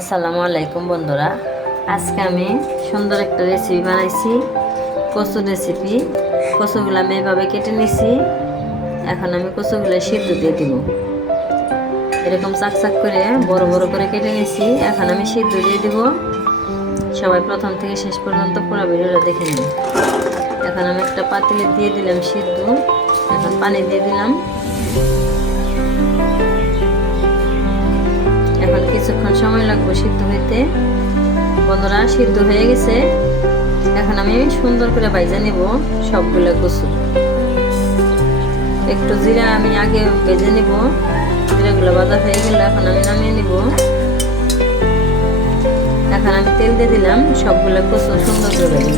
আসসালামু আলাইকুম বন্ধুরা আজকে আমি সুন্দর একটা রেসিপি বানাইছি কচু রেসিপি কচুগুলো আমি এভাবে কেটে নিছি এখন আমি কচুগুলো সিদ্ধ দিয়ে দিব এরকম চাকচাক করে বড় বড় করে কেটে নিছি এখন আমি সিদ্ধ দিয়ে দিব সবাই প্রথম থেকে শেষ পর্যন্ত পুরো ভিডিওটা দেখে নিই এখন আমি একটা পাতিলে দিয়ে দিলাম সিদ্ধ এখন পানি দিয়ে দিলাম এখন কিছুক্ষণ সময় লাগবে সিদ্ধ হইতে বন্ধুরা সিদ্ধ হয়ে গেছে এখন আমি সুন্দর করে ভাইজা নেব সবগুলো কচু একটু জিরা আমি আগে ভেজে নেব জিরাগুলো বাজা হয়ে গেলে এখন আমি নামিয়ে নেব এখন আমি তেল দিয়ে দিলাম সবগুলো কচু সুন্দর করে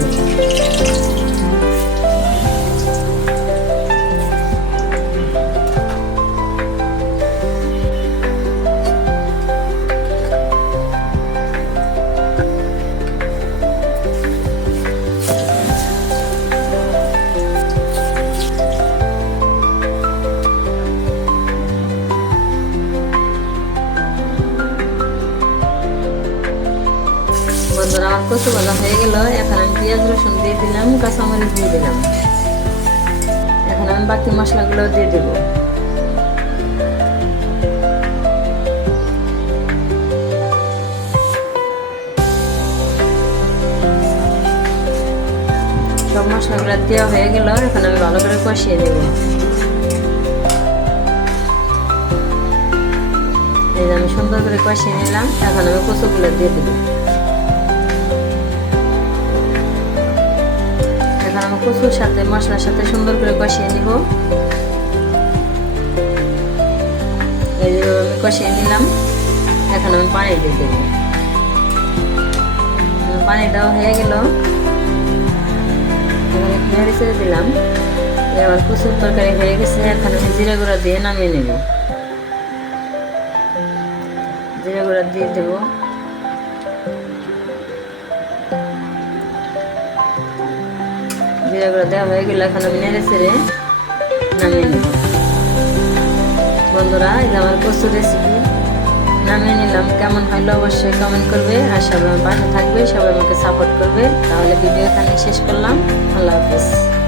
বন্ধুরা আমার কচু ভালো হয়ে গেল এখন আমি পেঁয়াজ রসুন দিয়ে দিলাম কাঁচামরিচ দিয়ে দিলাম এখন আমি বাকি মশলাগুলো দিয়ে দেবো সব মশলাগুলো দেওয়া হয়ে গেল এখন আমি ভালো করে কষিয়ে নেব এই আমি সুন্দর করে কষিয়ে নিলাম এখন আমি কচুগুলো দিয়ে দেবো কচুর সাথে মশলার সাথে সুন্দর করে কষিয়ে নিব কষিয়ে নিলাম এখন আমি পানি দিয়ে দেব পানি দেওয়া হয়ে গেল ছেড়ে দিলাম এবার কচুর তরকারি হয়ে গেছে এখন আমি জিরে গুঁড়া দিয়ে নামিয়ে নেব জিরে গুঁড়া দিয়ে দেবো ভাজিয়াগুলো হয়ে গেলো এখন আমি নেড়ে ছেড়ে নামিয়ে নেব বন্ধুরা এই আমার প্রস্তুত রেসিপি নামিয়ে নিলাম কেমন হলো অবশ্যই কমেন্ট করবে আর সবাই আমার পাশে থাকবে সবাই আমাকে সাপোর্ট করবে তাহলে ভিডিও এখানে শেষ করলাম আল্লাহ হাফিজ